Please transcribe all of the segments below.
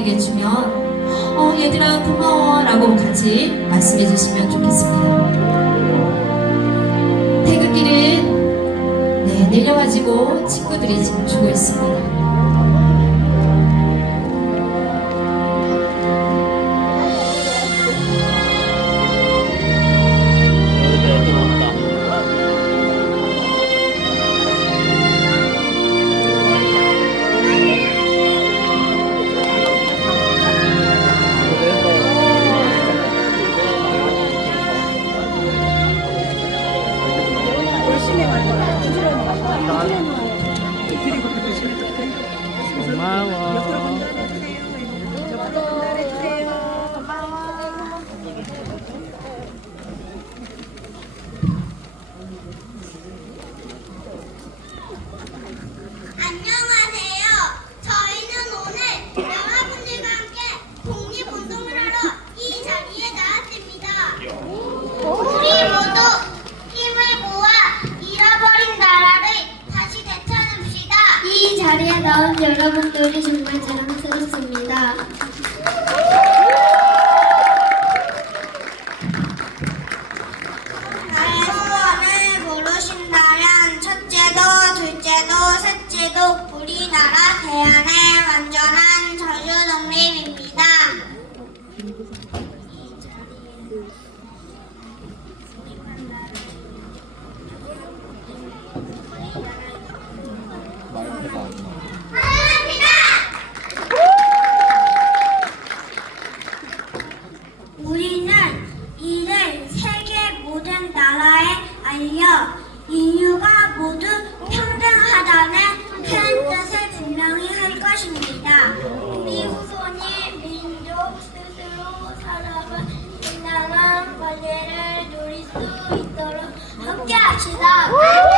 아이에게 주면 어 얘들아 고마워 라고 같이 말씀해 주시면 좋겠습니다. 태극기는 네, 내려가지고 친구들이 지금 주고 있습니다. 나온 여러분들이 정말 자랑스럽습니다. 知道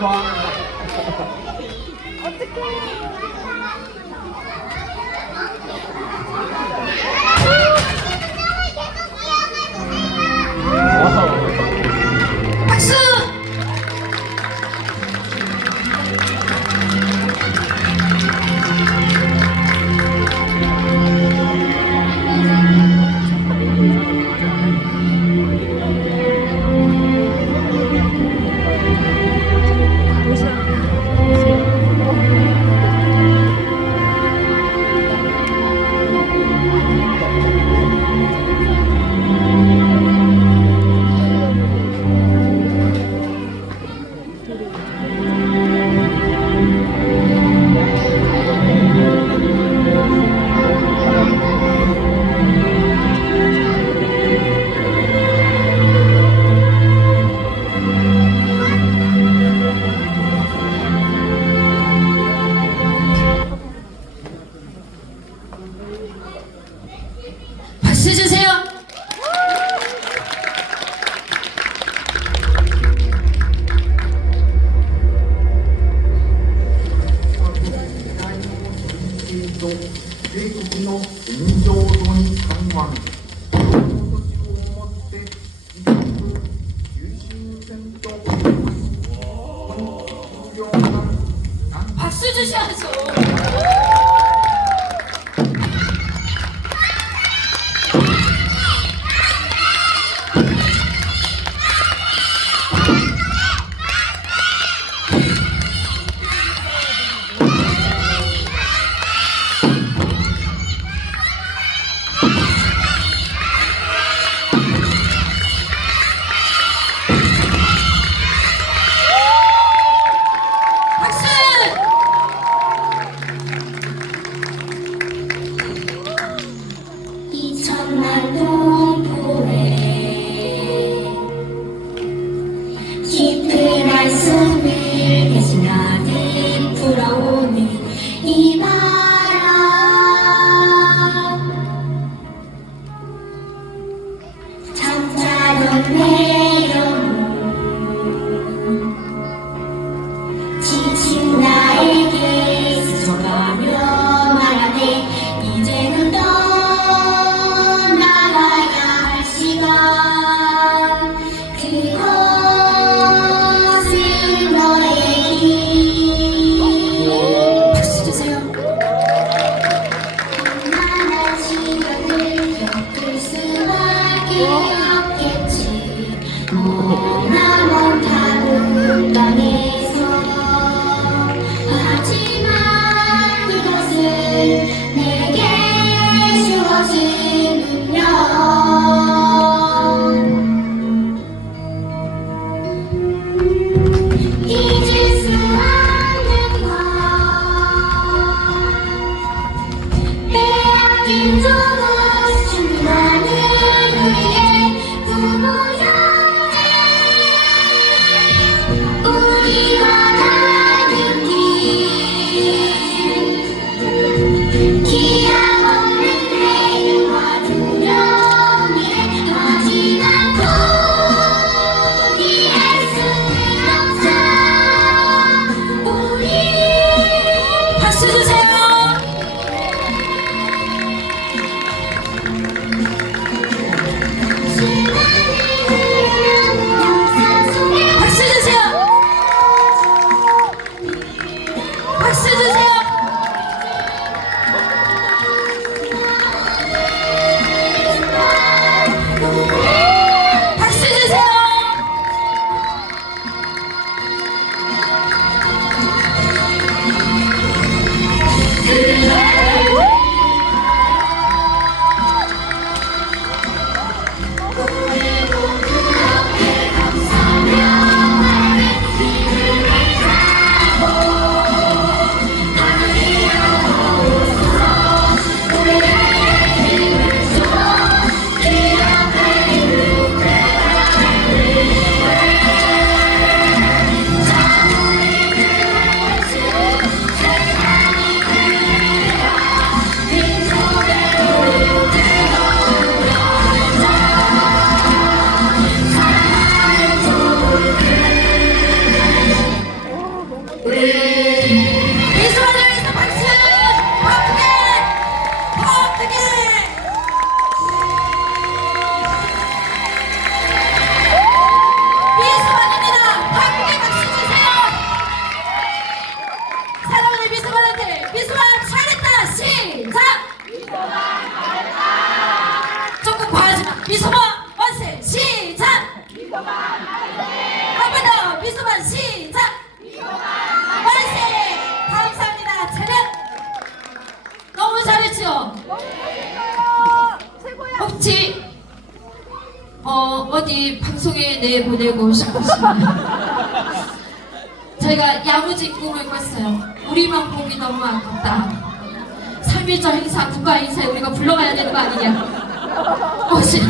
What's the game? 지나니 불어오는 이 바람. 잠자던 내 영혼 Breathe. 혹시 어, 어디 방송에 내보내고 싶으시면 저희가 야무진 꿈을 꿨어요. 우리만 보기 너무 아깝다. 3.1절 행사, 국가 행사에 우리가 불러가야 되는 거 아니냐? 혹시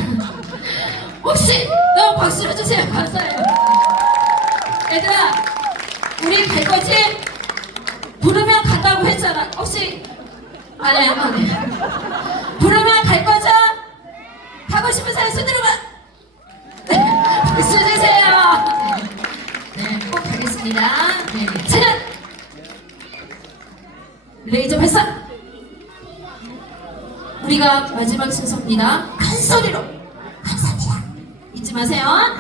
혹시 너무 박수를 주세요. 감사해요. 얘들아 우리 갈 거지? 부르면 간다고 했잖아. 혹시 아니 아니. 부르면 갈 거죠? 가고 싶은 사람 손 들어봐. 네, 박수 주세요. 네, 네, 꼭 가겠습니다. 네, 차렷. 레이저 발사. 우리가 마지막 순서입니다. 큰 소리로 감사합니다. 잊지 마세요.